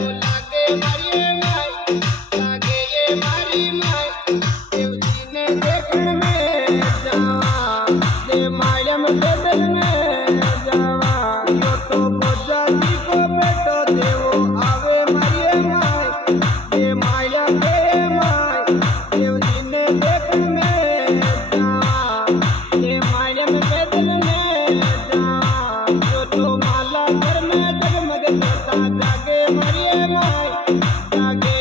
लागे मारी माय लागे ये मारी माय देवजी ने देखण में जावा दे मायम बदल में जावा यो तो बोजाती को बेटो देवो आवे मारी माय दे माया के माय देवजी ने देखण में जावा दे मायम बदल में जावा यो तो माला घर में जगमग करता जागे मारी माय जागे